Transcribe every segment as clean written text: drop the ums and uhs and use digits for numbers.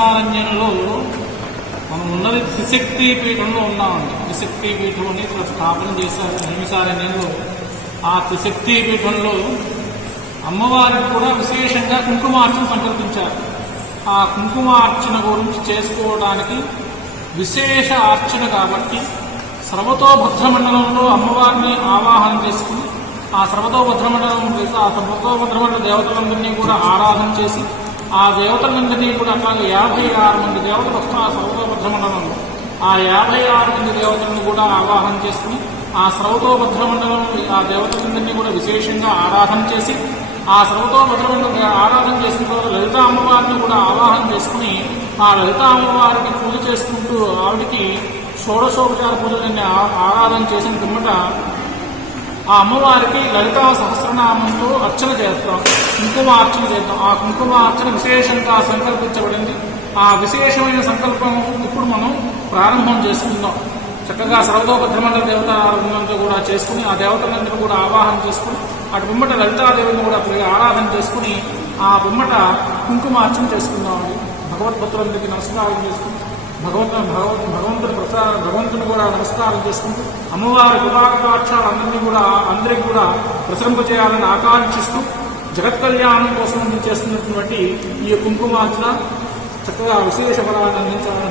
నైమిసారణ్యంలో మనం ఉన్నది త్రిశక్తి పీఠంలో ఉన్నామండి. త్రిశక్తి పీఠం అని ఇక్కడ స్థాపన చేశారు నైమిసారణ్యంలో. ఆ త్రిశక్తి పీఠంలో అమ్మవారికి కూడా విశేషంగా కుంకుమార్చన సంకల్పించారు. ఆ కుంకుమార్చన గురించి చేసుకోవడానికి విశేష అర్చన కాబట్టి సర్వతోభద్ర మండలంలో అమ్మవారిని ఆవాహన చేసుకుని ఆ సర్వతోభద్ర మండలం చేసి ఆ సర్వతోభద్ర మండల దేవతలందరినీ కూడా ఆరాధన చేసి ఆ దేవతలందరినీ కూడా అట్లాగే 56 మంది దేవతలు వస్తున్న ఆ సర్వతోభద్ర మండలంలో ఆ 56 మంది దేవతలను కూడా ఆవాహన చేసుకుని ఆ సర్వతోభద్ర మండలం ఆ దేవతలందరినీ కూడా విశేషంగా ఆరాధన చేసి ఆ సర్వతోభద్ర మండలం ఆరాధన చేసిన తర్వాత లలితా అమ్మవారిని కూడా ఆవాహన చేసుకుని ఆ లలితా అమ్మవారికి పూజ చేసుకుంటూ ఆవిడికి షోడశోపచార పూజలన్నీ ఆరాధన చేసిన పిమ్మట ఆ అమ్మవారికి లలితా సహస్రనామంతో అర్చన చేస్తాం, కుంకుమ అర్చన చేద్దాం. ఆ కుంకుమ అర్చన విశేషంగా సంకల్పించబడింది. ఆ విశేషమైన సంకల్పం ఇప్పుడు మనం ప్రారంభం చేసుకుందాం. చక్కగా సర్వతోభద్రమండల దేవతలంతా కూడా చేసుకుని ఆ దేవతలందరూ కూడా ఆవాహన చేసుకుని అటు పిమ్మట లలితాదేవిని కూడా ఆరాధన చేసుకుని ఆ పిమ్మట కుంకుమార్చన చేసుకుందామండి. భగవద్భక్తులందరికీ నమస్కారం చేసుకుని భగవంతుని కూడా నమస్కారం చేసుకుంటూ అమ్మవారి కృపాకటాక్షాలు అందరికీ కూడా ప్రసరింపజేయాలని ఆకాంక్షిస్తూ జగత్ కళ్యాణం కోసం చేస్తున్నటువంటి ఈ కుంకుమార్చన చక్కగా విశేష ఫలాన్ని అందించాలని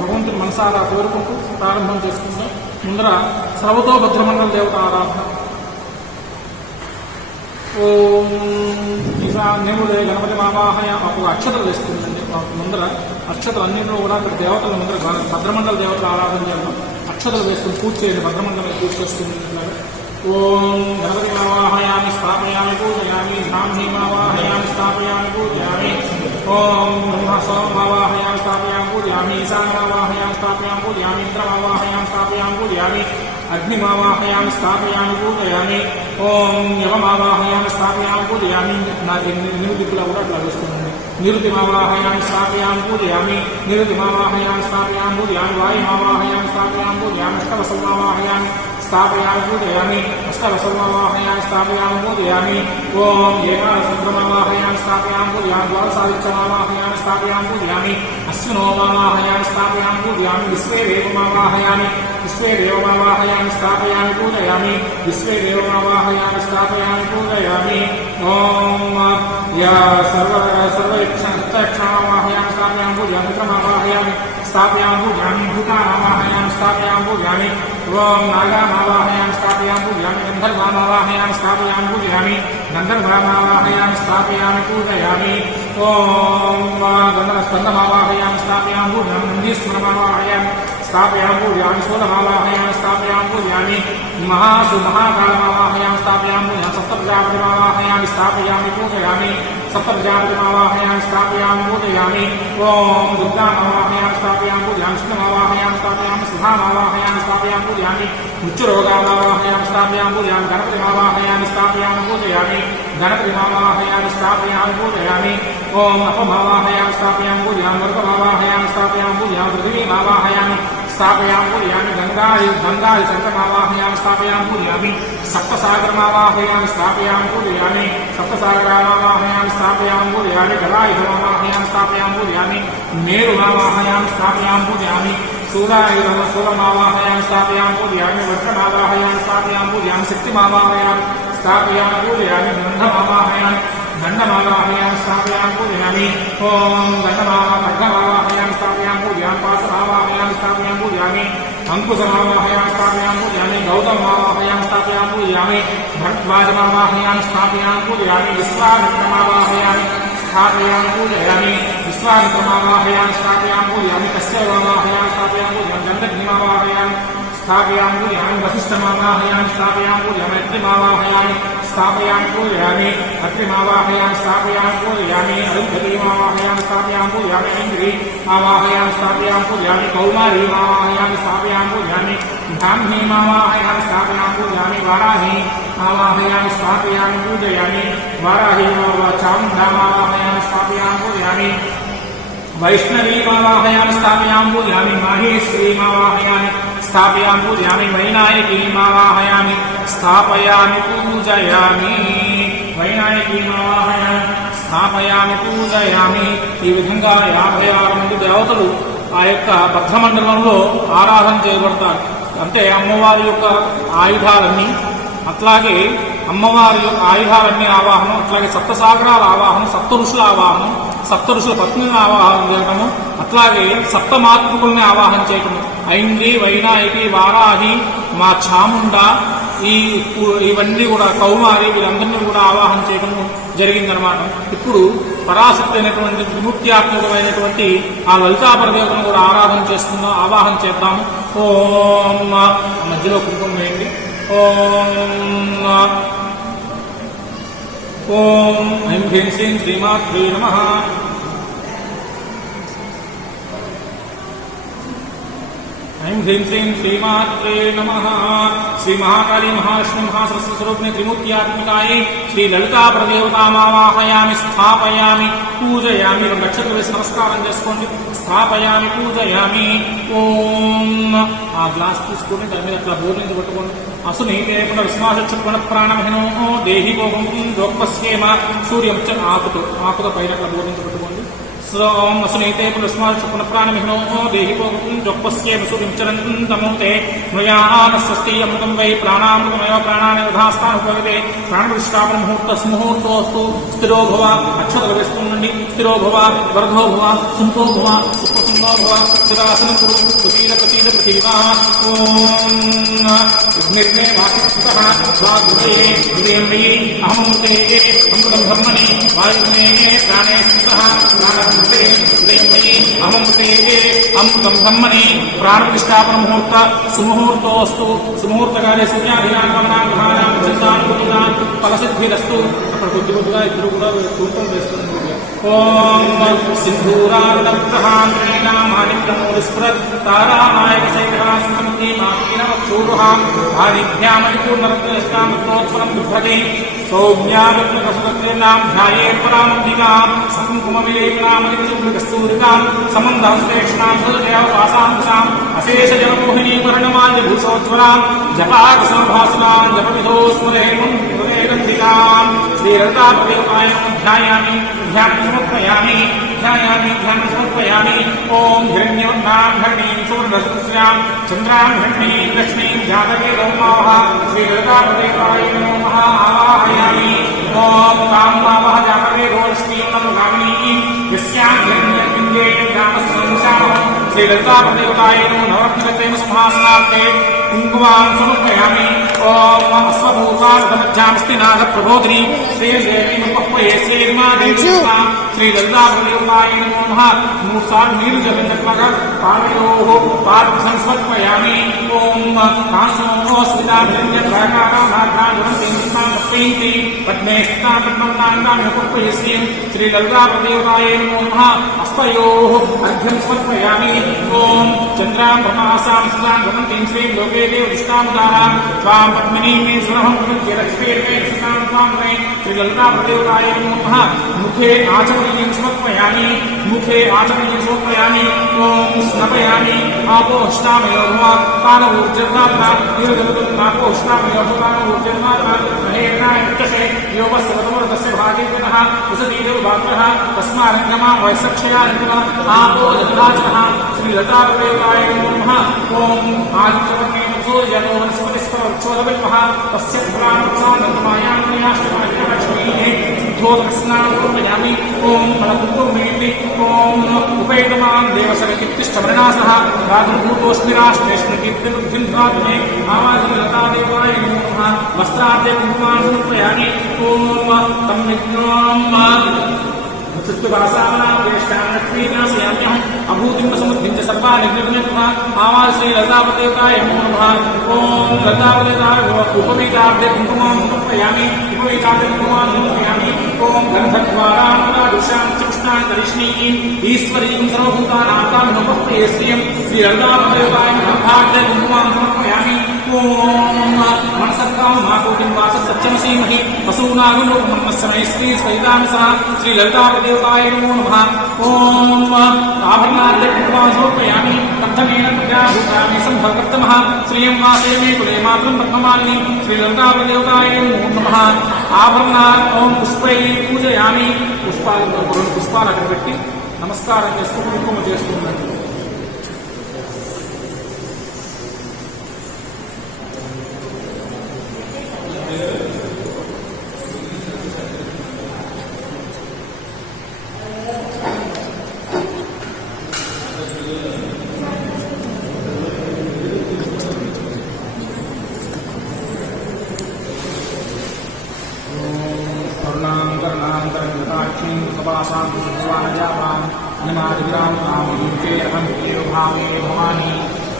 భగవంతుని మనసారా కోరుకుంటూ ప్రారంభం చేసుకుంటాం. ముందర సర్వతోభద్రమండల దేవత ఆరాధన. ఓం ఈశాన్యములే గణపతి మావాహయ ఒక అక్షతలు వేస్తుందండి. ముందర అక్షతలు అన్నింటిలో కూడా అక్కడ దేవతల ముందర భద్రమండల దేవతలు ఆరాధన చేద్దాం. అక్షతలు వేసుకుని పూజ చేయండి. భద్రమండలం పూజ చేస్తుంది. ఓం గణపతి మావాహయామి స్థాపయామి పూజయామి బ్రాహ్మీ మావాహయామి స్థాపయామి పూజయామి ఓం బ్రహ్మసోమావాహయామి స్థాపయామి పూజయామి ఈశానమావాహయామి స్థాపయామి పూజయామి ఇంద్రమావాహయామి స్థాపయామి పూజయామి అగ్నిమావాహయామి స్థాపయామి పూజయామి ఓం యమమావాహయామి స్థాపయామి పూజయామి. నాకు 8 దిక్కులా కూడా అట్లా వేస్తున్నాను. నిరుతిమావాహయామి స్థాపయామి పూజయామి నిరుతిమావాహయామి స్థాపయామి పూజయామి వాయుమావాహయామి స్థాపయామి పూజయామి అష్టవసమావాహయామి స్థాపయామి పూజయామి అష్టవసమావాహయామి స్థాపయామి పూజయామి ఓం ఏకాదశమావాహయామి స్థాపయామి పూజయామి ద్వాదశాదిత్యమావాహయామి స్థాపయామి పూజయామి అశ్వినోమావాహయామి స్థాపయామి పూజయామి విశ్వే దేవమావాహయామి స్థాపయామి పూజయామి విశ్వే దేవమావాహయామి స్థాపయామి పూజయామి ఓం సర్వక్షమావాహయామి స్థాపయామి పూజయామి మిత్రమావాహయామి స్థాపయామి పూజయామి భూతానావాహయామి స్థాపయామి పూజయామి ఓం నాగామావాహయామి స్థాపయామి పూజయామి గంధర్వామావాహయామి స్థాపయామి పూజయామి గంధర్వామావాహయామి స్థాపయామి పూజయామి ఓం గంధర్వస్కందమావాహయామి స్థాపయామి పూజయామి నందీశ్వరమావాహయామి స్థాపయామి పూజయామి శూలమావాహయామి స్థాపయామి పూజయామి మహాకాళమావాహయామి స్థాపయామి పూజయామి సప్తప్రజాపతిమావాహయామి స్థాపయామి పూజయామి సప్తప్రజాపతిమావాహయామి స్థాపయామి పూజయామి ఓం దుర్గామావాహయామి స్థాపయామి పూజయామి విష్ణుమావాహయామి స్థాపయామి సుధామావాహయామి స్థాపయామి పూజయామి మృత్యురోగామావాహయామి స్థాపయామి పూజయామి గణపతిమావాహయామి స్థాపయామి పూజయామి గణపతిమావాహయామి స్థాపయామి పూజయామి ఓం అపమావాహయామి స్థాపయామి పూజయామి వరుకమావాహయామి స్థాపయామి పూజయామి పృథివీమావాహయామి స్థాపయామి పూజయామి గంగాది శంకరమావాహయామి స్థాపయామి పూజయామి సప్తసాగరమావాహయామి స్థాపయామి పూజయామి సప్తసాగరామావాహయామి స్థాపయామి పూజయామి గదాయుధమావాహయామి స్థాపయామి పూజయామి మేరుమావాహయామి స్థాపయామి పూజయామి శూలమావాహయామి స్థాపయామి పూజయామి వజ్రమావాహయామి స్థాపయామి పూజయామి శక్తిమావాహయామి స్థాపయామి పూజయామి గంధమావాహయామి దండమావాహయామి స్థాపయామి పూజయామి ఓం ఖడ్గమావాహయామి స్థాపయామి పూజయామి పాశమావాహయామి స్థాపయామి పూజయామి అంకుశమావాహయామి స్థాపయామి పూజయామి గౌతమావాహయామి స్థాపయామి పూజయామి భరద్వాజమావాహయామి స్థాపయామి పూజయామి విశ్వామిత్రమావాహయామి స్థాపయామి పూజయామి విశ్వామిత్రమావాహయామి స్థాపయామి పూజయామి కశ్యపమావాహయామి స్థాపయామి పూజయామి గంధగ్నిమావాహయామి స్థాపయామి పూజయామి వశిష్ఠమావాహయామి స్థాపయామి పూజయామి అగ్నిమావాహయామి స్థాపయామి పూజయామి అగ్నిమావాహయామి స్థాపయామి పూజయామి అరుంధతీమావాహయామి స్థాపయామి పూజయామి ఐంద్రీమావాహయామి స్థాపయామి పూజయామి కౌమారీమావాహయామి స్థాపయామి పూజయామి బ్రాహ్మీమావాహయామి స్థాపయామి పూజయామి వారాహీమావాహయామి స్థాపయామి పూజయామి చాముండామావాహయామి స్థాపయామి పూజయామి వైష్ణవీమావాహయామి స్థాపయామి పూజయామి మాహేశ్వరీమావాహయామి స్థాపయామి పూజయామి వైనాయకీమావాహయామి స్థాపయామి పూజయామి వైనాయకీమావాహయామి స్థాపయామి పూజయామి. ఈ విధంగా 56 మంది దేవతలు ఆ యొక్క బద్ధమండలంలో ఆరాధన చేయబడతారు. అంటే అమ్మవారి యొక్క ఆయుధాలన్నీ, అట్లాగే అమ్మవారి యొక్క ఆయుధాలన్నీ ఆవాహనం, అట్లాగే సప్తసాగరాల ఆవాహనం, సప్త ఋషుల ఆవాహనం, సప్త ఋషుల పత్నులను ఆవాహనం చేయటము, అట్లాగే సప్త మాతృకుల్ని ఆవాహన చేయటము, ఐంద్రి వైనాయకి వారాహి మా చాముండ ఇవన్నీ కూడా కౌమారి వీరందరినీ కూడా ఆవాహన చేయటము జరిగిందనమాట. ఇప్పుడు పరాశక్తి అయినటువంటి విముక్త్యాత్మకమైనటువంటి ఆ లలితాపర దేవతను కూడా ఆవాహన చేద్దాము. ఓం మధ్యలో కుంకుమ వేయండి. ఓం ఐం హ్రీం శ్రీం శ్రీమాత్రే నమః. ఐం హ్రీం శ్రీం శ్రీమాత్రే నమః. శ్రీ మహాకాళీ మహాలక్ష్మి మహాసరస్వతి స్వరూపిణి త్రిమూర్త్యాత్మికాయై శ్రీ లలితాపరదేవతామావాహయామి స్థాపయామి పూజయామి. 2 నక్షత్రాలు వేసి నమస్కారం చేసుకోండి. స్థాపయామి పూజయామి. ఓం ఆ గ్లాస్ తీసుకొని దాని మీద అట్లా బోర్లించి పట్టుకోండి. అసునీతే పునర్స్మాశుణ ప్రాణమహినో దేహి భోగం దోపస్యేమ. సూర్యం ఆకుతో పైన అట్లా బోర్లించి పట్టుకోండి. ఓం అసునీతే పునఃస్మాశుణ ప్రాణమిహినో దేహి భోగం దోపస్యేమ. సూర్యం చరంతమూర్తే మృయానస్వస్తి అమృతం వై ప్రాణామృతమేవ ప్రాణాన్ని ఉదాస్థానుపగతే. ప్రాణప్రతిష్ఠాపన ముహూర్తోస్తు. స్థిరో భవ. అక్షతలు వేస్తుండండి. స్థిరో భవ, వరదో భవ, సుంతో భవ, సుప్రసన్నో భవ, స్థిరాసనం కురు. ప్రతీర ప్రతీర ప్రతీవా. ఓం నిర్మే వాసిస్తః స్వాహృదయే హృదయం వై అహం తే అమృతం బ్రహ్మణి వాయుర్మే ప్రాణే స్థితః ప్రాణహృదయే హృదయం వై అహం తే అమృతం బ్రహ్మణి. ప్రాణప్రతిష్ఠాపన ముహూర్త సుముహూర్తోస్తు. సుముహూర్తకాలే సూర్యాధినాం ఫలసిద్ధిరస్తు. అక్కడ కొద్దిగా ఇద్దరు కూడా తూర్పులు వేస్తుంది. ఓం సింధూరారుణప్రహాంత్రేణామాని ప్రమోదస్ఫురత్ తారానాయక సైకరాసంతి మాకీనవచ్చూరుహాం ఆదిభ్యామని పూర్ణరత్నస్తామత్రోత్ఫలం బిభ్రతి. సౌమ్యాగత్నప్రసృతేనాం ధ్యాయేత్పరామందికాం సంకుమవిలేపనామలికస్తూరికాం సమందహస్తేక్షణాం సదదేవపాసాంసాం అశేష జలమోహినీ వర్ణమాల్యభూషోజ్వలాం జపాకసంభాసునాం జపవిధో స్మరేమం హృదయగంధికాం. శ్రీలలితాపదేవతాయ ధ్యాయామి సమర్పయామి. ఓం హిరణ్యోన్నాం హిరణీం సువర్ణశ్యాం చంద్రాం హిరణీం లక్ష్మీం జాతకే గౌమావః. శ్రీలలితాపదేవతాయ నమః ఆవాహయామి. ఓం కామావః జాతకే గోలక్ష్మీం నమగామినీం యస్యాం హిరణ్యకిందేయం రామస్వంశావః. శ్రీలలితాపదేవతాయ నవరత్నగతేన సింహాసనార్థే కుంకుమాం సమర్పయామి. ఓం అశ్వభూతార్థమధ్యామస్తి నాథ ప్రబోధిని శ్రీదేవి నమః. శ్రీలలితాపదేవతాయ నమః. 3 సార్లు నీరు జపించట్లుగా పాదయోః పాదం సమర్పయామి. ఓం కాంసమో స్మితాభిరణ్యప్రాకారామాఘ్రాంతి పద్మే స్థితాం పద్మంతాంగాం ఉపయస్యం. శ్రీలలితాపదేవతాయ నమః. హస్తయోః అర్ఘ్యం సమర్పయామి. ఓం చంద్రాం బ్రహ్మాసాం సుతాం భవంతిం శ్రీం లోకే దేవదిష్టాముదారాం త్వాం పద్మినీం మే స్వరహం ప్రపంచే లక్ష్మీర్మే సుతాం త్వాం మే. శ్రీలలితాపదేవతాయ నమః. ముఖే ఆచమనీయం సమర్పయామి. ఓం స్నపయామి. ఆపోష్టామయో భవ కాలఊర్జర్మాత్మ ఆపోష్టామయోర్జర్మాత్మ మహేర్నాయక్షే యోగస్వతమోరతస్య భాగేతనః వసతీదేవ భాగః తస్మారంగమా వైసక్షయారంగమ ఆపో దధాచనః. శ్రీలలితాపదేవతాయ నమః. ఓం ఆదిత్యవర్ణే సూర్యో వనస్పతిస్తోర్చోదవిల్పః తస్య పురాణోత్సాహమాయామయాశ్రమలక్ష్మీః సిద్ధోదకస్నానోపయామి. ఓం ఫలకుంకుమేతి. ఓం ఉపేతమాన్ దేవసరకీర్తిష్టమరణాసః రాజభూతోష్మిరాష్ట్రేష్ణకీర్తిబుద్ధింధ్రాత్మే ఆవాజలతాదేవాయ నమః. వస్త్రార్థే కుంకుమాన్ సమర్పయామి. ఓం తం విఘ్నోం అభూతిం సముద్ధించ సర్వానిగ్రహ ఆవాజ శ్రీ లలితాపదేవతాయ నమః. ఓం లలితాపదేవతాయ ఉపవీతార్థే కుంకుమాన్ సమర్పయామి. ఓం గంధద్వారానురాదుషాం కృష్ణాం కరిష్ణీం ఈశ్వరీం సర్వభూతానాం తామినోపయస్యం. శ్రీ లలితాపదేవతాయ గంధార్థే కుంకుమాన్ సమర్పయామి. ఓం మనసత్కాం మాకోటిం వాస సత్యమసీమహి వసూనాగలోకమస్మై శ్రీ సైతామి సహ. శ్రీ లలితాపదేవతాయ నమో నమః. ఓం ఆభరణార్థే కుంకుమాన్ సమర్పయామి. वर्धनेन प्रजाभूतानि सम्भवर्तमः श्रियं वासे मे कुले मातरं पद्ममालिनी श्रीलङ्काप्रदेवतायै नमो नमः आभरणात् ओं पुष्पै पूजयामि पुष्पाలు అక్కడ పెట్టి నమస్కారం చేస్తూ కుంకుమ చేస్తున్నాను कर्णान्तरङ्गताक्षीं कपासां सुवानजावां निमादिग्रां कामयुक्ते अहमित्येव भावे भवानी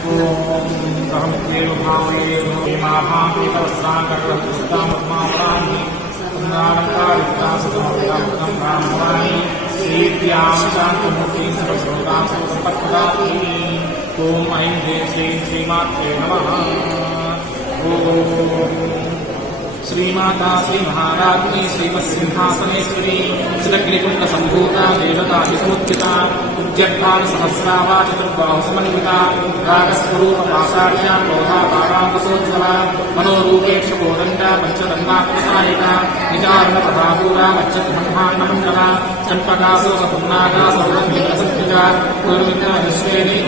ॐ अहमित्येव भावे माभां कर्णपुस्तामत्मावरामि पुण्डालङ्कारितां सतमं भवानी श्रीत्यां शान्तमूर्तिं सर्वसर्वदां सर्वसम्पत्प्रदात्री ॐ ऐं ह्रीं श्रीं श्रीमात्रे नमः ॐ श्रीमाता श्री महाराज्ञी श्रीमत्सिंहासनेश्वरी चिदग्निकुण्ड संभूता देवतादिसमुद्यता उद्यत्तान सहस्रावा चतुर्बाहु समन्विता रागस्वरूप पाषाढ्या लोहापाराङ्कुशोज्ज्वला मनोरूपेक्ष कोदण्डा पञ्चदण्डाकृतायिका निजारुण प्रभापूरा मच्चब्रह्माण्डमण्डला चम्पकासो सपुन्नागा सौरभ्यसत्युजा पूर्विता विश्वेनि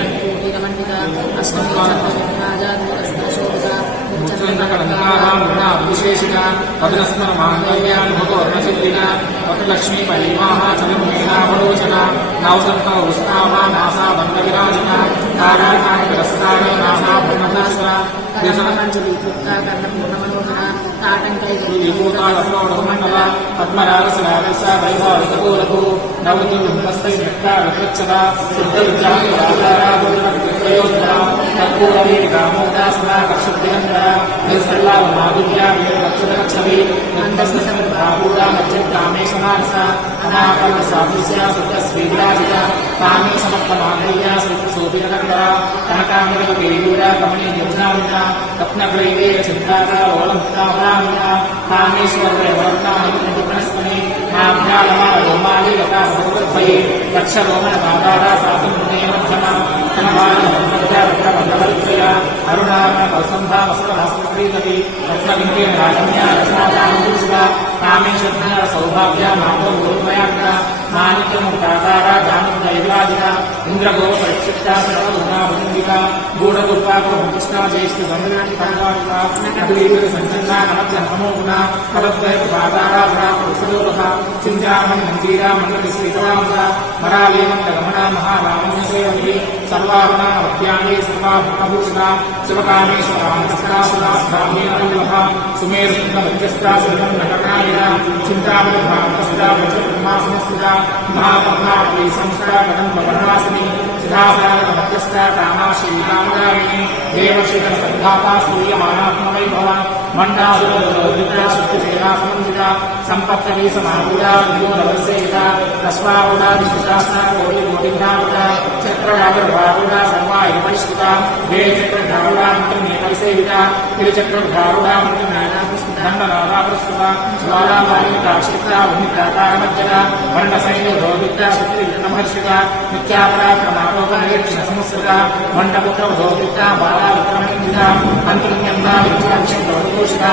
विशेषिका पदस्मर मांगल्यानुभवचिन्तिका पटलक्ष्मी परिवाह चलमीनाभलोचना नवसंत उष्णावा नासा बंधविराजिता काराकांतरस्तार नासा भ्रमदासरा देशनांचलीकृता कर्णपूर्णमनोहरा ताटंकैर्विभूतालफ्लोढमण्डला पद्मरागसरागसा वैभाविकपूरभू नवजुर्हस्तै व्यक्ता विप्रच्छदा शुद्धविद्याराधारा गुरुप्रयोजना कर्पूरवीरिकामोदा सदा कक्षुद्दिगन्धरा निर्सल्लावमाधुर्या वीरलक्षणक्षवी नन्दस्मसमद्भापूरा मज्जत्कामेशमानसा अनाकल्पसाधुस्या सुद्धस्वीराजिता कामे समर्थमाङ्गल्या सोऽपिनकरा कनकामृतकेयूरा कमनीयोजनामिता रत्नग्रैवेय चिन्ताका लोलमुक्तावरामिता कामेश्वरवरत्नानिपुणस्मने नाभ्यालमारोमाली लता भगवद्भये लक्षरोमणमादारा सातुमुनेन मधना कनवालमध्यावृत्तमण्डलत्रया अरुणाकल्सन्धावस्त्रभास्करीतति रत्नविङ्केन राजन्या रचनादानभूषिता कामेशध्या सौभाग्या मातो गुरुमयाग्ना मानिक्यमुक्ताकारा जानुदैवाजिता इन्द्रगोपरिक्षिप्ता सर्वगुणा वृन्दिका गूढगुल्पाकुकृष्णा ज्येष्ठगन्धनाटिकाङ्गालिका अद्वैतसञ्चन्ना नमच्च नमोगुणा पदद्वैतपादारा पुरुषलोकः चिन्तामणि मन्दिरा मण्डलश्रीतरामता मरालीमण्डगमना महारामण्यसेवति सर्वारुणावत्यानि सर्वाभूषिता शिवकामेश्वरामस्तासुरा ब्राह्मीणवल्लभः सुमेरुन्दमध्यस्था सुन्दं नटनायिना चिन्तामणि भागस्थिता वज्रब्रह्मासनस्थिता महापद्मावती संस्था कदम्बवर्णासिनी सिद्धासागरमध्यस्था कामाक्षीकामदायिनी देवशीतलसद्धाता सूर्यमानात्मवैभवा मण्डासुरदुर्गा शक्तिसेनासमन्विता सम्पत्तरीसमाभूता वियोनवसेविता तस्मावुदा विश्वशास्त्रा कोटिकोटिघ्नावृता चक्ररागर्भारूढा सर्वायुपरिष्कृता वेचक्रधारूढा मन्त्रमेकैसेविता तिरुचक्रधारूढा मन्त्रमेनापुष्पदण्डनादापुरस्कृता ज्वालामालिका क्षिप्रा वह्निकाकारमज्जला वर्णसैन्यधोदिता शक्तिविक्रमहर्षिता नित्यापराक्रमालोकनिरीक्षणसंस्कृता मण्डपुत्रवधोदिता बालाविक्रमनिन्दिता मन्त्रन्यन्दा विद्याक्षिप्रोषिता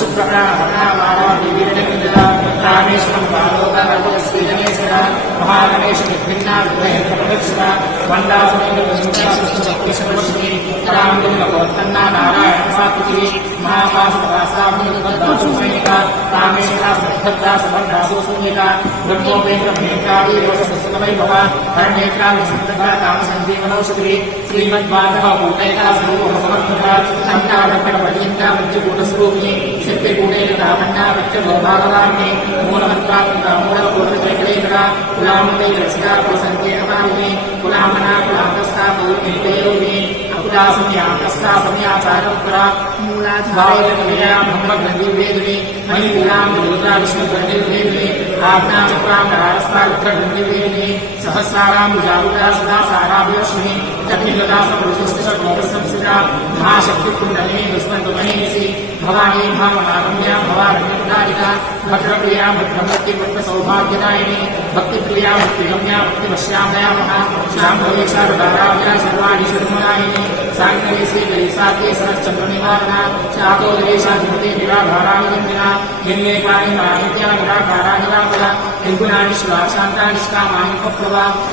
सुप्रकाणभटाबाला देवीरनिन्दिता रामेश्वरं बालोकाश्रीगणेशरा महागणेश निर्भिन्ना विग्रहेन्द्रप्रदक्षिता मण्डासुरेन्द्रशक्तिशर्वश्री रामलिङ्गकोत्पन्ना नारायण सात्विकी महापाशपदासाभूमिका रामेश्वरा सद्भद्रा समर्धासुसूनिका ब्रह्मोपेन्द्रमेकावी रोषसुसुनवैभवा हरनेत्रा विसन्दका कामसञ्जीवनौषधी श्रीमद्वादभूतैका स्वरूपसमर्थता अन्नाभट्टपर्यन्ता मृत्युकूटस्वरूपिणी शक्तिकूटेकापन्ना वित्यभोभागवारिणी मूलमन्त्रात्मिका मूलपूर्णत्रैकलेकरा कुलामदैरसिका कुलसङ्केतकारिणी कुलामना कुलान्तस्था पूर्णेतयोगिनी अकुला संज्ञातस्था संज्ञाचारपुत्रा मूल भावयतनया ब्रह्मगन्धिर्वेदिनी मणिपूरां दुर्गा विष्णुगन्धिर्वेदिनी आज्ञाचक्रां नारस्तारुद्रगन्धिर्वेदिनी सहस्रारां जागुता सदा साराभ्योष्णी कपिलदा सपुरुषश्चकोपसंसिता महाशक्तिकुण्डलिनी विस्मन्तमणीयसी भवानी भावनारम्या भवारण्यप्रदायिका भद्रप्रिया भद्रभक्तिभक्तसौभाग्यदायिनी भक्तिप्रिया भक्तिगम्या भक्तिवश्यामयामहा शाम्भवी शारदाराव्या सर्वाणि षड्मदायिनी साङ्करी श्रीगरीसाद्ये सहस्रचन्द्रनिवारणा शातोदरेशाधिपते निराधारानुगन्धिना हिरण्येकानि माहित्या निराकारानिरामया निर्गुणानि शिवाशान्तानि निष्कामानि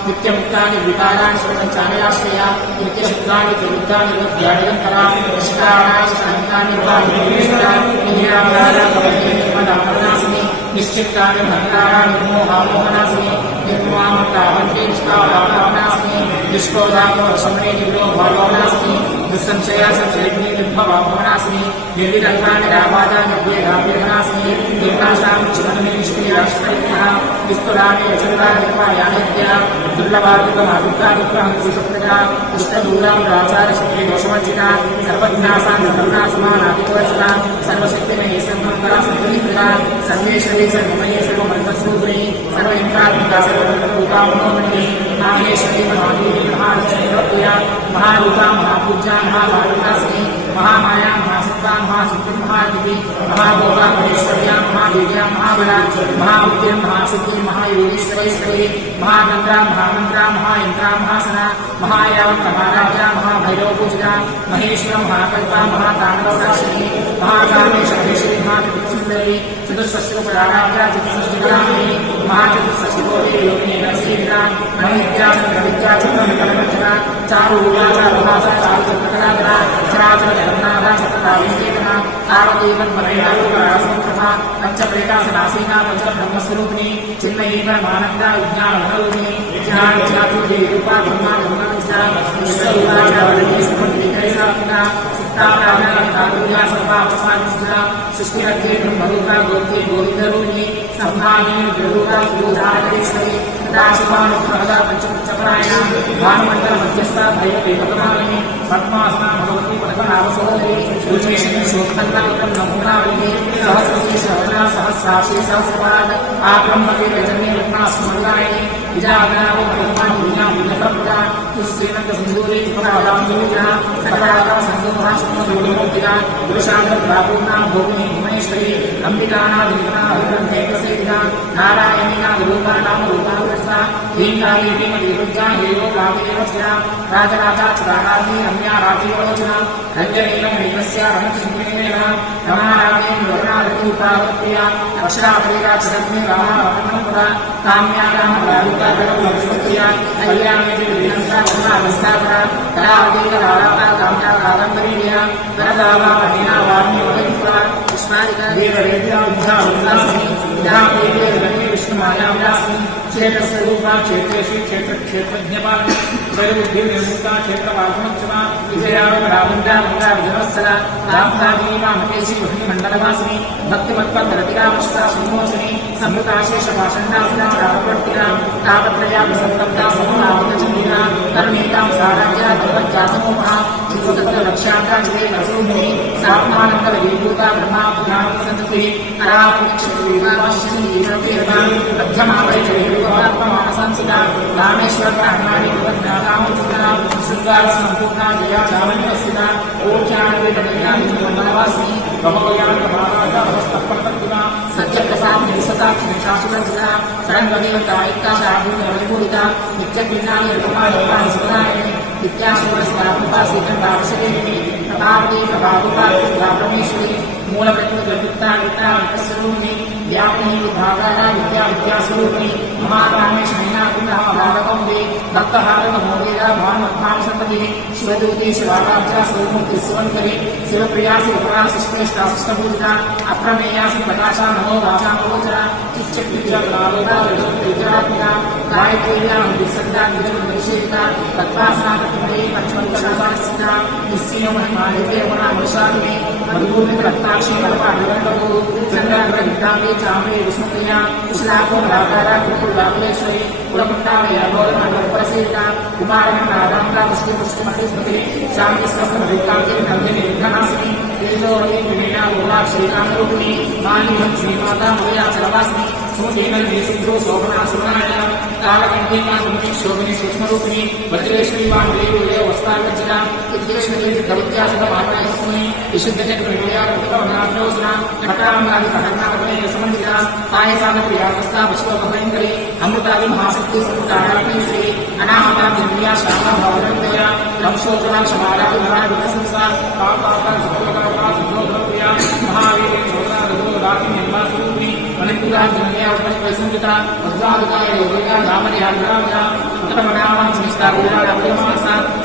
नित्यमुक्तानि विकाराणि स्वतञ्चानयाश्रया नित्यशुद्धानि प्रवृत्तानि विद्यानिरन्तरा निष्काराणि निर्मलानासिनी निश्चित्तानि भण्डाराणि निर्मोहामोहनासिनी निर्ममामृतावन्ते निष्काराणासिनी निष्कोदात्मशमने निर्लोभावनासिनी निस्संशया संशयग्नि निर्भवामोहनासिनी निर्विलङ्कानि रामादा निर्वेगाभिर्नासिनी निर्नाशां चिवनमे निष्क्रियाश्रयः विस्तुराणि यचन्दानि निर्मायानित्या दुर्लभार्पितमादित्यादित्याहंसुषप्रजा दुष्टदूरां राचारशक्ति दोषवर्जिता सर्वज्ञासां सर्वज्ञासमानादित्वरचिता सर्वशक्तिमयी सर्वमङ्गला सर्वनिकृता सर्वेश्वरी सर्वमयी सर्वमन्त्रस्वरूपिणी सर्वयन्त्रात्मिका सर्वतन्त्ररूपा मनोमणि माहेश्वरी महावीरी महालक्ष्मीप्रिया महारूपा महापूज्या महाभारतासिनी महामाया महासत्ता महाशक्ति महादेवी महाभोगा महेश्वर्या महावीर्या महाबला महाबुद्धिं महासिद्धि महायोगीश्वरेश्वरी महागंगा महामंत्रा महायंत्रा महासना महायावं महाराजा महाभैरवपूजिता महेश्वर महाकल्पा महातांडवराशिनी महाकामेश महेश्वरी महात्रिपुरसुंदरी चतुष्षष्टिपराराध्या चतुष्षष्टिपरामणि महाचतुष्षष्टिकोटि योगिनी नरसिंहा महेन्द्रा चंद्रविद्या चंद्रमकरमचना चारुरूपा चारुभाषा चारुचंद्रकलाधरा चराचर जगन्नाथा चक्रधारिकेतना तावदेवन्मलयालोकरासंप्रभा पंचप्रेतासनासीना पंचब्रह्मस्वरूपिणी चिन्मयीव मानन्दा विज्ञानमरूपिणी ज्ञानचातुर्देरूपा ब्रह्मा ब्रह्मविद्या विश्वरूपा चावलिनी समन्वितैसात्मिका सिद्धाराधना सर्वापसादिष्टा सृष्टिरध्ये ब्रह्मरूपा गोप्ति गोविन्दरूपिणी संभाविनी गुरुरूपा गुरुधारेश्वरी दाशुभानुप्रदा पंचपरायणा भानुमण्डल मध्यस्था भैरवेकमालिनी पद्मासना भगवती पद्मनाभसोदरी उच्चेषणी शोभकन्नायकं नमोनाविनी सहस्रशी श्रवणा सहस्राशी सहस्रपाद आब्रह्मके रजनी रत्नास्मृतायिनी विजागनाव भगवान् दुनिया विजयप्रदा तुस्सेनक सिंधूरी त्रिपुरादाम्बुजा सकराका संगमहा संगमोदिता पुरुषांग प्रापूर्णा भोगिनी भुवनेश्वरी अंबिकानादिना अभिग्रन्थे प्रसेदिता नारायणीना रूपा नाम रूपावृष्टा हींकारी हीमति रुद्रा हेयो कामेवस्या राजराजा चराराधी रम्या राजीवलोचना रंजनीयं नीलस्या रणकृष्णेन रमारामेन वरुणारतिपावत्या अक्षरापरिरा चरग्नि रामा रमणपदा काम्यानां राधिका गणवस्पत्या कल्याणेति विनन्ता गुणावस्थापरा करावदीकराराता काम्या कादम्बरीया वरदावा महीना वार्मी वदन्त्वा पुष्पारिका देवरेद्या विद्या उल्लासिनी विद्यापेये गणे विष्णुमाया व्यासिनी क्षेत्रस्वरूपा क्षेत्रेषु क्षेत्रज्ञपालिनी स्वयबुद्धिर्निर्मुक्ता क्षेत्रवासनक्षमा विजयावरावन्दा गंगा विजयवत्सला रामधानीमा महेशी भक्तिमण्डलवासिनी भक्तिमत्पत्रतिका पुष्पा संमोचनी समृताशेषभाषण्डा विदाचारवर्तिना तापत्रया विसन्तप्ता समूहावतचन्द्रिना करुणीतां साराज्या भगवज्जातमोहा चित्ततत्त्वलक्ष्यान्ता चिते नरसूमिनी सात्मानन्दविभूता ब्रह्माभ्यासन्तति करापुक्षत्रीवाशिनीरतीर्णा मध्यमावैचरिरूपात्ममानसंसिता रामेश्वरनाम्नानि भगवद्नाथामुचिता शृङ्गारसम्पूर्णा जया चामन्यस्थिता ओख्यान्वितनयानिवासिनी भवयान्तभावादावस्थपर्वत्तिना सत्यप्रसादनिसताक्षिशासुरञ्जिता तरङ्गदेवतायिका शाभूतरविपूरिता नित्यक्रीडानि रूपानि सुधायिनी नित्याशूरस्तापुपासीकण्डावशदेविनी प्रतापदी प्रभारूपा परमेश्वरी मूलप्रकृतिर्युक्ता युक्ता विकस्वरूपिणी व्यापिनी विभागाना विद्या विद्यास्वरूपिणी महारामेश्वरीना पुनः भागवते भक्तहारमोदेदा भानुमत्मां संपदिः शिवदूती शिवाराध्या स्वरूपमूर्ति शिवङ्करी शिवप्रिया शिवपुरा शिष्टेष्टा शिष्टपूजिता अप्रमेया प्रकाशा नमो वाचा नमोचरा चिच्चक्तिजलालोका विजयात्मिका गायत्रीया विसर्गा निजनिषेधिता तत्त्वासनाकर्तृमयी पंचमंतशास्त्रा निस्सीयो महिमादित्य गुणा वर्षादिनी मधुपूर्णित रक्ताक्षी कल्पाभिवंडभू चंद्रांत विद्यापे चामे विष्णुप्रिया कुशलाको नराकारा कुकुलाकुलेश्वरी कुलपुट्टावया गौरमण्डलप्रसीता कुमारमण्डारांगा पुष्टि स्मृति शांति स्वस्थ विद्याके नंदिनी विघ्नासिनी तेजोवती विनया लोला श्रीकामरूपिणी मालिहं श्रीमाता मया चरवासिनी सुमतीनल देसिंधु शोभना सुमनाया कालकंठीमा मुनि शोभनी सूक्ष्मरूपिणी वज्रेश्वरी वाणदेवी वस्तावज्जिता सिद्धेश्वरी सिद्धविद्या सुखमात्मस्मि विशुद्धचक्रविद्या उत्तमनाथोसना घटांगादि घटनावने समन्विता पायसान प्रियावस्था विश्वभयंकरी अमृतादि महाशक्ति समुदायात्मी श्री अनाहता दिव्या शाखा भावरंदया लक्षोत्तरा क्षमारादि महाविदसंसा पापाका सुखोका सुखोद्रव्या महावीर सोना रघु राति निर्वासरूपी अनंतरा दुनिया उपनिषदंता वज्रादुकाय योगिका नामनिहाराजा उत्तमनामं संस्था गुरुराजा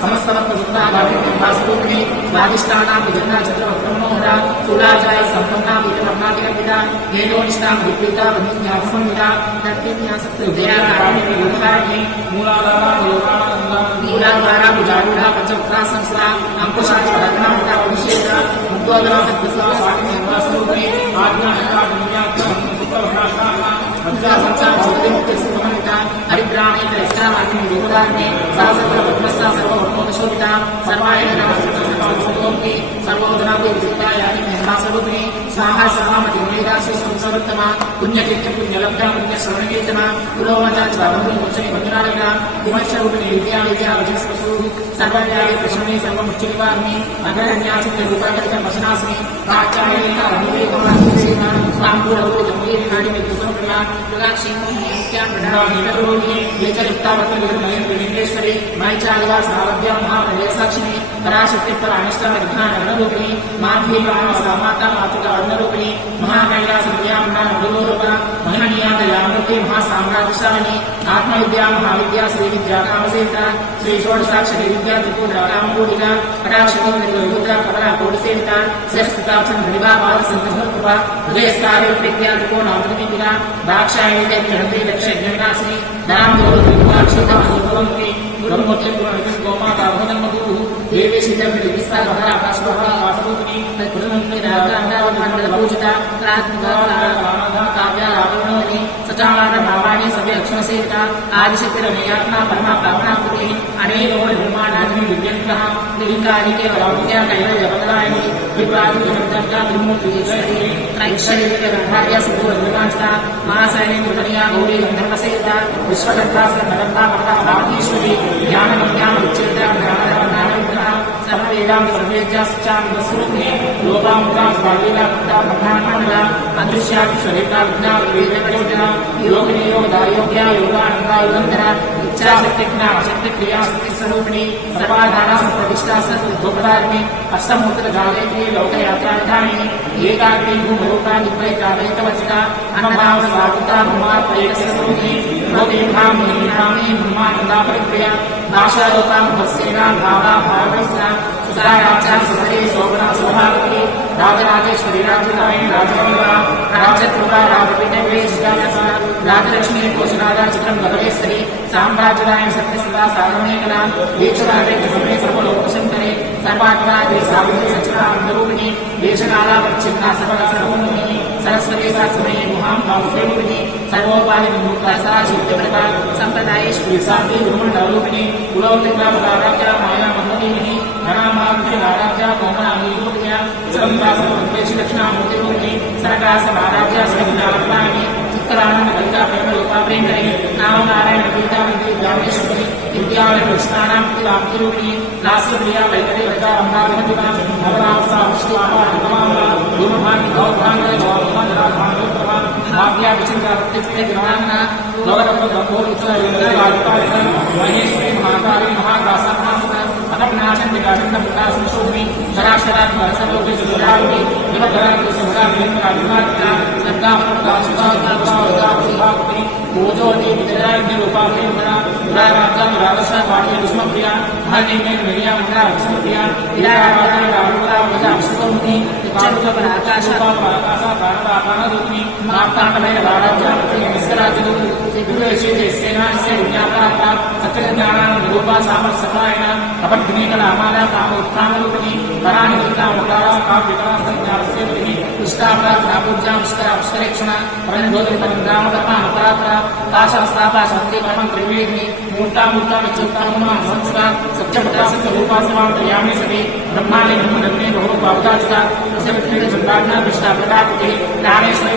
समस्त प्रसुता भाविनी भास्वरूपिणी स्वादिष्टानां विजन्ना चक्रवर्तमनोहरा सुराजाय संपन्ना विक्रमनादिका येनोनिष्ठां विद्युता वनिज्ञापसंविदा तत्त्वज्ञासत्तुदया रामिनी उदाहरणी मूलाधारा योगानंदा मूलाधारा बुजारूढ़ा पंचवक्रा संस्था अंकुशादि पदकनामता अभिषेका मुक्तोदरा सत्तसा स्वामी निर्वासरूपिणी आज्ञानिका दुनियात्मा उत्तमनाशाखा अद्या संसार भवति मुक्ति सुखमनिता हरिद्राणे त्रैस्त्रामाग्नि योगदाने सहस्र पद्मस्सा सर्ववर्णोदशोभिता सर्वाय नमस्ते सर्वोदनादि विद्यायानि निर्वासरूपिणी स्वाहा सर्वामति मेधासु संसवर्तमा पुण्यतीर्थ पुण्यलब्धा पुण्यश्रवणकीर्तना पुरोमता स्वाबन्धु मोचने बन्धनालिका विमर्शरूपिणी विद्या विद्या अजस्वसु सर्वज्ञाय प्रश्ने सर्वमुच्चनिवारिणि अग्रहण्याचित्य रूपाकलितं वचनास्मि प्राचार्येण अभिवेकमानसेना स्वाम्बुरवो जम्बीर्नाडि विद्युतप्रिया युगाक्षीमो नित्यां प्रधानीकरोमि येचरित्तावत्तविर्मयेन्द्रेश्वरी मैचालिका सावद्या महाप्रदेशाक्षिणी पराशक्ति परानिष्ठा विघ्नानरूपिणी माध्येवान सामाता मातुका वर्णरूपिणी महाकैलास विद्याम्ना मधुरूपा महनीयादयामूर्ति महासाम्राज्यशालिनी आत्मविद्या महाविद्या श्री विद्या कामसेविता श्री षोडशाक्षरी विद्या त्रिपुरारामपूजिका कटाक्षरी निर्विद्या कमला कोटिसेविता श्रेष्ठताक्षण धनिभा बाल संतकृपा हृदयस्कारे विद्या त्रिपुरामृतिका दाक्षायणी देवी लक्ष्यज्ञासिनी दामोदर त्रिपुराक्षिता सुभवन्ति ब्रह्मोत्तर पुराणिक गोमाता भवनमधु देवी सिद्धं विस्तार भरा आकाशभरा वासरूपिणी पुरनंदि राजांगावधान पूजिता रात्मगा काव्या रावणोनि सचामान भावानि सभे अक्षर सेविता आदिशक्ति रमयात्मा परमा प्राप्ता पुरी अनेक और निर्माणादि विद्यंतः निरिकारी के अलौकिक कैल जगदायनि विप्रादि जगदंगा ब्रह्मोत्तरीश्वरी त्रैश्वरी के रंभार्य सिद्धो निर्मांचता महासैनि दुर्गनिया गौरी गंधर्व सेविता विश्वकर्ता सर्वकर्ता मता भागीश्वरी ज्ञान विज्ञान उच्चेता सर्वेदां सर्वेज्ञा सच्चां वस्रुते लोकामुका स्वादिला पिता ब्रह्मांडा अदृश्याक्षरेता विज्ञा वेदकटोटा योगिनी योगदायोग्या योगानंदा युगंधरा इच्छा शक्ति ज्ञान शक्ति क्रिया शक्ति स्वरूपिणी सर्वाधारा प्रतिष्ठा सद्भोगदारिणी अष्टमूर्ति जागृति लोकयात्राधारिणी एकाग्नि भूमरूपा निद्वैतावैतवचिता अनभाव स्वागता ब्रह्मा प्रयत्नस्वरूपिणी भोगेभां नीहामि ब्रह्मानंदा परिप्रिया भाषारूपां भस्सेना भावा भावस्ना सुधाराचा सुधरे शोभना स्वभावती राजराजेश्वरी राजराणी राजेन्द्रा राजत्रुका राजपीठे सुजाता राजलक्ष्मी कोशराजा चित्रं गगनेश्वरी साम्राज्यरायण सत्यसदा सागमेकला देशराजे जसमे सर्वलोकशंकरे सर्वात्मनादि सावित्री सच्चिदानंदरूपिणी देशकाला परिच्छिन्ना सकल सर्वोन्मुखी सरस्वती सात्समये मुहां भावरूपिणी सर्वोपाधि विमुक्ता सा शिवप्रभा संप्रदायेश्वरी साध्वी गुरुमंडलरूपिणी कुलौतिका पदाराज्ञा माया मनोनिधि घनामाग्नि नाराज्ञा कोमलांगीरूपिण्या सर्वदासवंतेषु दक्षिणामूर्तिरूपिणी सरकास महाराज्ञा श्रीविद्यावत्तानि चित्तरानंद कलिता प्रेमरूपा प्रेमकरी नाम नारायण गीता विद्या ज्ञानेश्वरी विद्यालय कृष्णानां पितामृरूपिणी लास्यप्रिया वैकरी वैदा अम्बावतिका नवरावसा विष्णुआवा नमामा गुरुभानि भवभानि भवभानि राभानि प्रभा भाव्या विचित्रा प्रत्यक्षे ज्ञानना लोकतत्व गंभोरिता विद्यावादिता महेश्वरी महाकाली महाकासानासना अनपनाशन विकासन मुक्ता संशोधनी शराशरात सर्वोपरि सुधारणी विमधराति संग्रामीका विमात्रा सद्दा मुक्ता सुधारता भावती ओजोति विजयाग्नि रूपा प्रेमणा राजा रावसा पाटी विस्मप्रिया हरि में मेरिया मंगला विस्मप्रिया इला राजा रावला वजा विस्मप्ति पारुका पर आकाशा रूपी माता कले राजा विसराजु विवेशी सेना से विज्ञापना सत्य ज्ञान రూపా సామర్సకాయన కపద్వినీకలామాల కామ ఉత్కామరూపిణి పరాణి దుర్గాముఖారా కావ్యకాంతజ్ఞానసేవిని పుష్టాపరాపూర్జాంష్కరేక్షణ పరంగోదరిపరంగామకర్మానపరాపర పాశహస్తాపాశంతి పరమం త్రివేదిని మూర్తామూర్తామిచ్చుత్తామా సంస్క సత్యపుత్ర సత్యరూపాసమాంతర్యామి సతి బ్రహ్మాణి బ్రహ్మణి బహురూపావతాచిత చంద్రాజ్ఞా కృష్ణ ప్రకాకృతి జ్ఞానేశ్వరి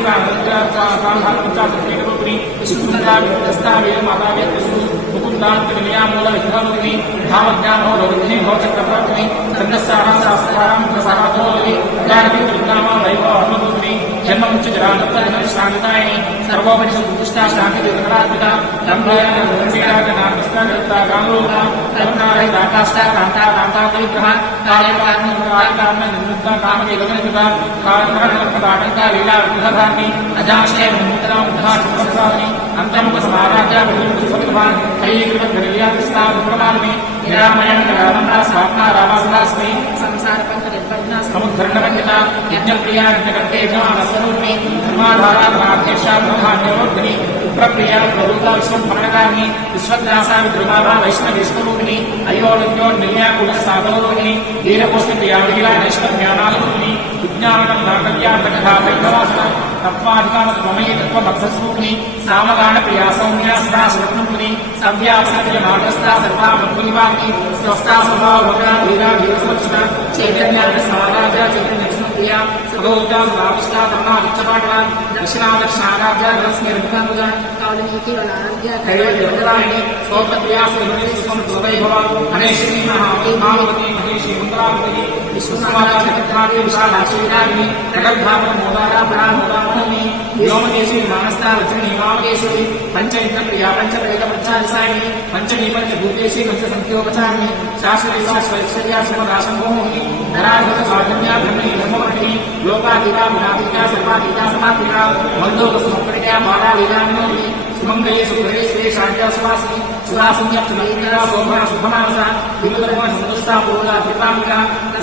కాంహారూపిణి విష్ణుసుందరా విష్ణుస్తా వేద మాతా వేదసు ముకుందాంతనియామూల విగ్రహముని భావజ్ఞానో రోగిని భోచక్రవర్తిని చంద్రసాహస్రాం ప్రసాదోని జానకి దుర్గామా వైభవ హనుమతుని జన్మముచ్చ జరానత్త శాంతాయని సర్వోపనిషత్ ఉత్తిష్టా శాంతి వికరాత్మిక దంభయాన ధర్మీరాగ నామస్కారత గాంగోక కరుణారహిత ఆకాష్ట కాంతా కాంతా విగ్రహ కార్యకారణ నిమిత్త కామని గగనిత కారణాటంక లీలా విగ్రహాన్ని అజాక్షే నిమిత్తన ఉద్ధారణ అంతర్ముఖ సమారాజ్య విభవాన్ కైకృత గర్యాస్తా విక్రమాన్ని నిరామయణ రామన్నా స్వాప్న రామస్మి సంసార పంచ నిర్బంధన సముద్ధరణవంజిత యజ్ఞప్రియా యజ్ఞకంఠేజానస్వరూపిణి ధర్మాధారాధ్యక్షా బ్రహ్మాన్యోర్ధిని విప్రప్రియా ప్రభుతా విశ్వం పరణగామి విశ్వద్రాసా విద్రుమాభా వైష్ణవేశ్వరూపిణి అయోనిత్యో నిర్యాకుల సాగరూపిణి వీరకోష్ఠి ప్రియా వీరా వైష్ణవ్యానాలూపిణి విజ్ఞానం నాగర్యాకథా వైభవాసన తత్వాధికారమయీ తత్వభక్తస్వరూపిణి సామగాన ప్రియా సౌమ్యా సదా శరత్నపుని సవ్యాపసత్య నాగస్థా సర్వా మధ్యవాకి స్వస్థా స్వభావగా వీరా వీరసురక్షణ చైతన్యాన్ని సారాజా చైతన్య ప్రియా సగోజా రావిష్టా కర్ణా విచ్చపాటన దక్షిణాదర్శనారాజ్య రస్మి రుద్ధాంబుజ కావలికి వాళ్ళ ఆరాధ్య కైవల్యవదరాయణి స్తోత్ర ప్రియా శ్రీమతి సుసంతవైభవ హనేశ్వరి మహావతి మహేషి ముంద్రావతి విశ్వసమారాజకత్రాది విశాలాక్షీరాగిని జగద్ధామన మోదారా పరామోదామోమి వ్యోమకేశి మానస్థా వజ్రిణి వామకేశ్వరి పంచయుద్ధ ప్రియా పంచవేద ప్రచారసాయిని పంచమీ పంచభూతేశి పంచ సంఖ్యోపచారిణి శాశ్వతి శాశ్వైశ్వర్యా సుమరాసంభోహిని ధరాధిక సాధన్యా ధర్మణి ధర్మవర్ణిని లోకాతీతా గుణాతీతా సర్వాతీతా సమాతీతా మందోక సుమప్రజ్ఞా బాలా లీలామినోని సుమంగళే సుభరే శ్రీ శాంత్యా సువాసిని సురాసున్యప్తమేంద్రా శోభన శుభమానస విలువరమ సంతుష్టా పూర్ణ కృపాంబిక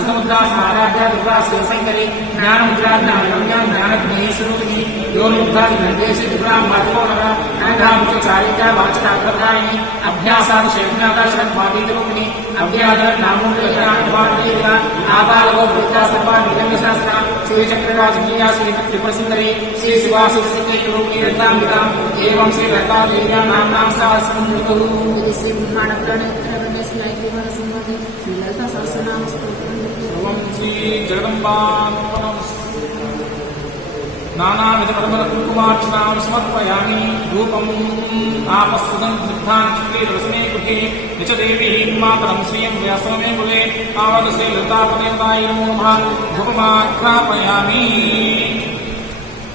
సముద్రా సమారాధ్య దుర్గా శివశంకరి జ్ఞానముద్రా జ్ఞానగమ్యా జ్ఞానజ్ఞేయస్వరూపిణి యోనిద్రా నిర్దేశి దుర్గా మధుకోనర అనంధాముఖ చారిత్య వాచకాగ్రదాయిని అభ్యాసాది శైవ్యాకాశరూపిణి అవ్యాధ నామోద్రహరాణి ఆపాలగో భూతా సర్వా నిగమ శాస్త్ర శ్రీచక్రరాజకీయా శ్రీ త్రిపురసుందరి శ్రీ శివాసురూపిణి రత్నాంబిక ఏవం శ్రీ రత్నాదేవ్యా నామ్నాం సహస్రమృతు ఇది శ్రీ బ్రహ్మాండ పురాణ శ్రీ లలితా సహస్రనామ స్తోత్రం సర్వం శ్రీ జగదంబార్పణమస్తు. నానావిధ పరమల కుంకుమార్చనాం సమర్పయామి. రూపం ఆపస్సుదం సిద్ధాన్ చిత్రే రసనే కృతే నిచ దేవీ మాతరం శ్రియం వ్యాసమే కులే ఆవదసే లతాపదేవతాయ నమో నమః ధూపమాఘ్రాపయామి.